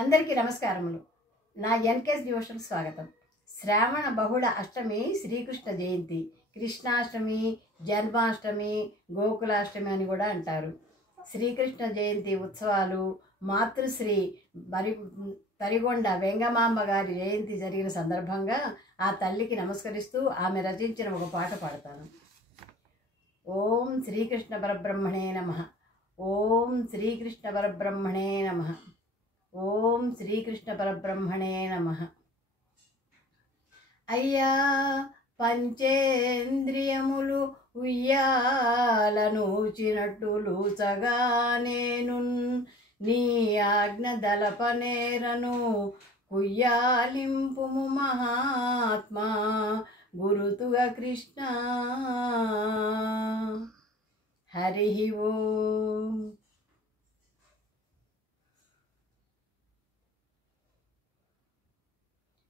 అందరికీ నమస్కారములు. నా ఎన్కేఎస్ డివోషనల్ స్వాగతం. శ్రావణ బహుళ అష్టమి శ్రీకృష్ణ జయంతి, కృష్ణాష్టమి, జన్మాష్టమి, గోకులాష్టమి అని కూడా అంటారు. శ్రీకృష్ణ జయంతి ఉత్సవాలు మాతృశ్రీ తరిగొండ వెంగమాంబ గారి జయంతి జరిగిన సందర్భంగా ఆ తల్లికి నమస్కరిస్తూ ఆమె రచించిన ఒక పాట పాడతాను. ఓం శ్రీకృష్ణ పరబ్రహ్మణే నమః. ఓం శ్రీకృష్ణ పరబ్రహ్మణే నమః. ఓం శ్రీకృష్ణ పరబ్రహ్మణే నమః. అయ్యా పంచేంద్రియములు ఉయ్యాలనూచినట్టులు చగానేను, నీ ఆజ్ఞ దళపనేరను కుయ్యాలింపుము మహాత్మా గురుతుగా కృష్ణ. హరి ఓం.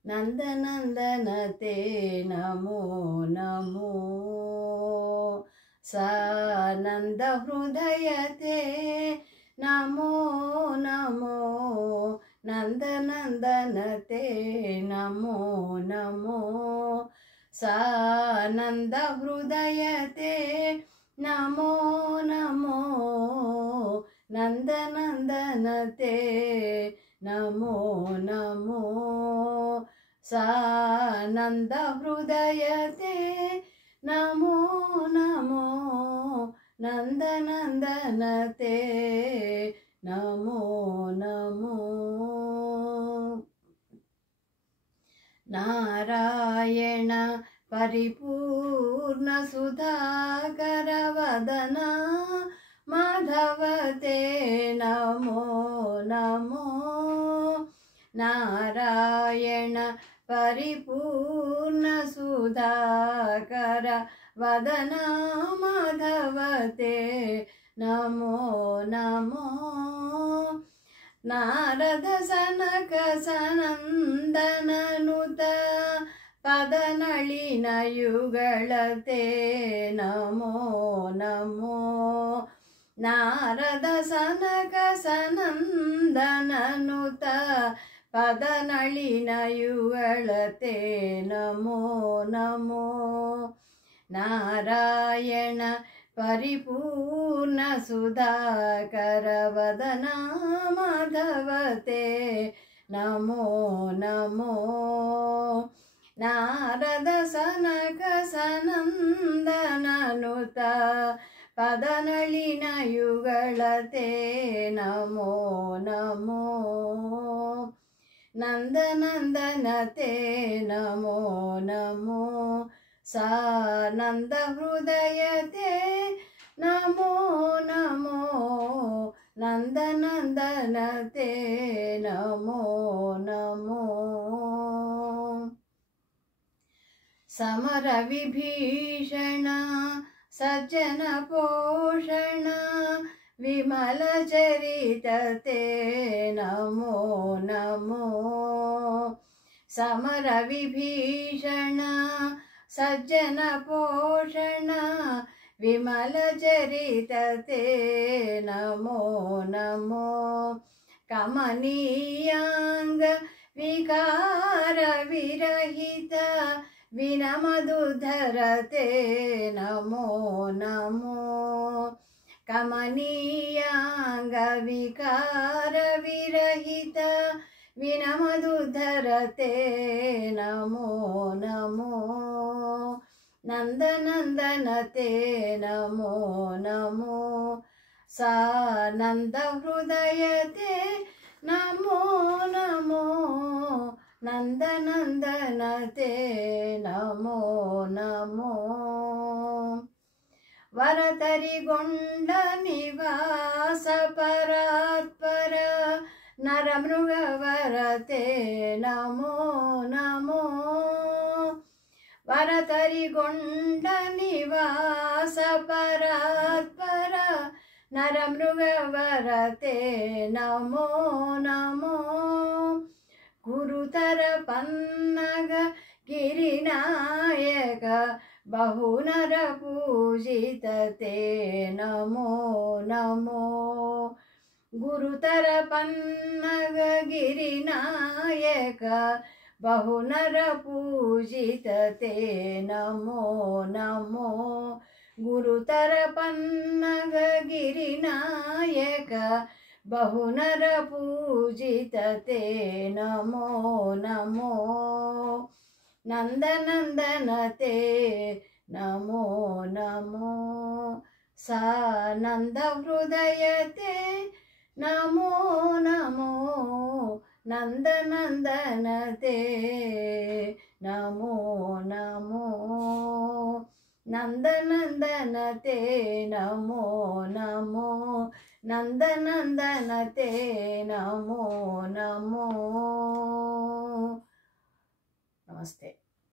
నందనందన తే నమో నమో, సానంద హృదయ తే నమో నమో, నందనందన తే నమో నమో, సానంద హృదయ తే నమో నమో, నందనందన తే నమో నమో, సానంద హృదయ తే నమో నమో, నందనందన తే నమో నమో. నారాయణ పరిపూర్ణ సుధాకర వదన మాధవ తే నమో నమో, నారాయణ పరిపూర్ణ సుధాకర వదన మాధవ తే నమో నమో, నారద సనక సనందననుత పదనళిన ಯುಗಳ తే నమో నమో, నారద సనక సనందననుత పదనళిన యుಗಳ తే నమో నమో, నారాయణ పరిపూర్ణ సుధాకర వదన మాధవ తే నమో నమో, నారద సనక సనందననుత పదనళిన యుಗಳ తే నమో నమో, నందనందన తే నమో నమో, సానంద హృదయ తే నమో నమో, నందనందన తే నమో నమో. సమర విభీషణ సజ్జన పోషణ విమల చరిత తే నమో నమో, సమర విభీషణ సజ్జన పోషణ విమల చరిత తే నమో నమో, కమనీయాంగ వికార విరహిత వినమధుధర తే నమో నమో, కమనీయాంగ వికార విరహిత వినమధుధర తే నమో నమో, నందనందన తే నమో నమో, సానంద హృదయ తే నమో నమో, నందనందన తే నమో నమో. వరతరిగొండ నివాస పరాత్పర నరమృగవర తే నమో నమో, వరతరిగొండ నివాస పరాత్పర నరమృగవర తే నమో నమో, గురుతర పన్నగ గిరినాయక बहुनर पूजित ते नमो नमो गुरुतर पन्नग गिरिनायक बहुनर पूजित ते नमो नमो गुरुतर पन्नग गिरिनायक बहुनर पूजित ते नमो नमो नंदनंदन ते नमो नमो सानंद हृदय ते नमो नमो नंदनंदन ते नमो नमो नंदनंदन ते नमो नमो नंदनंदन ते नमो नमो। नमस्ते।